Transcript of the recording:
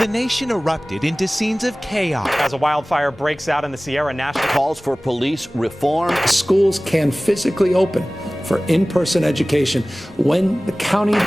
the nation erupted into scenes of chaos. As a wildfire breaks out in the Sierra National. Calls for police reform. Schools can physically open for in-person education when the county